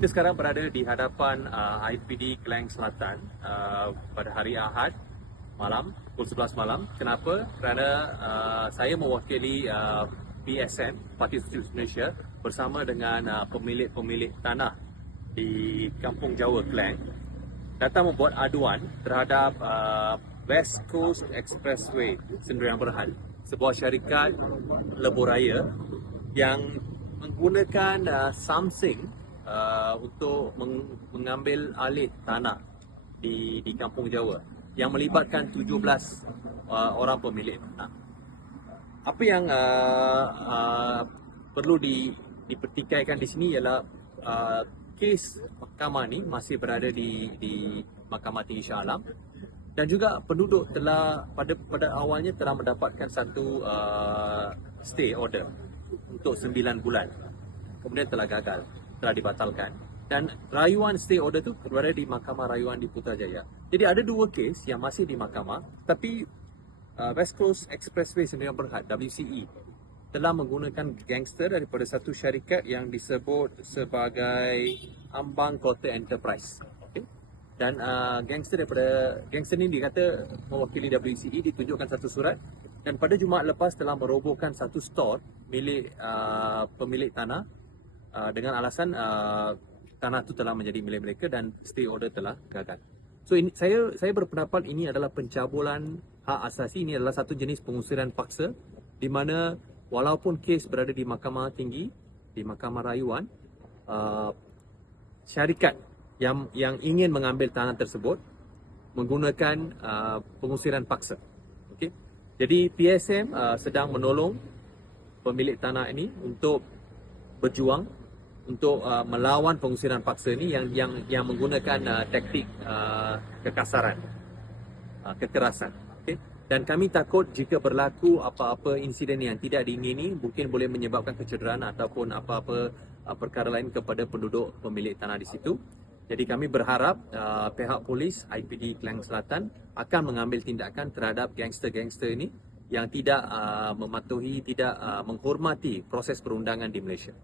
Kita sekarang berada di hadapan uh, IPD Klang Selatan uh, pada hari Ahad malam, pukul 11 malam. Kenapa? Kerana uh, saya mewakili uh, PSN, Parti Sosialis Malaysia bersama dengan uh, pemilik-pemilik tanah di Kampung Jawa Klang datang membuat aduan terhadap uh, West Coast Expressway Sendirian Berhad, sebuah syarikat lebuh yang menggunakan uh, Samsung uh, untuk meng- mengambil alih tanah di di kampung Jawa yang melibatkan 17 uh, orang pemilik tanah. Apa yang uh, uh, perlu di dipertikaikan di sini ialah uh, kes mahkamah ni masih berada di di Mahkamah Tinggi Shah Alam dan juga penduduk telah pada pada awalnya telah mendapatkan satu uh, stay order untuk 9 bulan. Kemudian telah gagal telah dibatalkan dan rayuan stay order tu berada di Mahkamah Rayuan di Putrajaya. Jadi ada dua kes yang masih di mahkamah tapi uh, West Coast Expressway Sendirian Berhad WCE telah menggunakan gangster daripada satu syarikat yang disebut sebagai Ambang Kota Enterprise. Okay. Dan uh, gangster daripada gangster ni dikata mewakili WCE ditunjukkan satu surat dan pada Jumaat lepas telah merobohkan satu store milik uh, pemilik tanah uh, dengan alasan uh, tanah itu telah menjadi milik mereka dan stay order telah gagal. So ini, saya saya berpendapat ini adalah pencabulan hak asasi ini adalah satu jenis pengusiran paksa di mana walaupun kes berada di mahkamah tinggi di mahkamah rayuan uh, syarikat yang yang ingin mengambil tanah tersebut menggunakan uh, pengusiran paksa. Okey. Jadi PSM uh, sedang menolong pemilik tanah ini untuk berjuang untuk uh, melawan pengusiran paksa ni yang yang yang menggunakan uh, taktik uh, kekasaran, uh, kekerasan. Okay? Dan kami takut jika berlaku apa-apa insiden yang tidak diingini mungkin boleh menyebabkan kecederaan ataupun apa-apa uh, perkara lain kepada penduduk pemilik tanah di situ. Jadi kami berharap uh, pihak polis IPD Klang Selatan akan mengambil tindakan terhadap gangster-gangster ini yang tidak uh, mematuhi, tidak uh, menghormati proses perundangan di Malaysia.